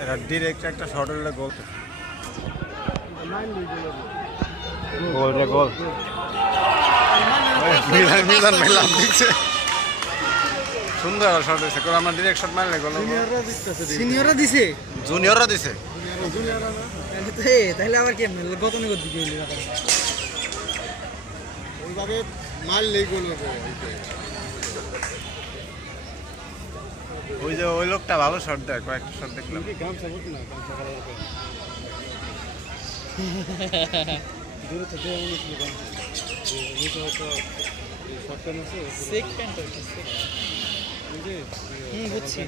এরা ডিরেক্ট একটা শট হলে গোল গোল রে গোল মিজান ভাই লাভ দিচ্ছে সুন্দর শট দিছে কোন আমরা ডিরেক্ট শট মারলে গোল সিনিয়ররা দিছে জুনিয়ররা দিছে তাহলে আবার কেমন গত নিগত দিকে ওইভাবে মারলেই গোল হবে ওই যে ওই লোকটা ভালো শট দেয় কয়েকটা শট দেখলাম গামছা বলতো না গামছা কালার দূরে থেকে অনেক গামছা নিচে হয়তো শর্ট প্যান্ট আছে সেক প্যান্ট বুঝছি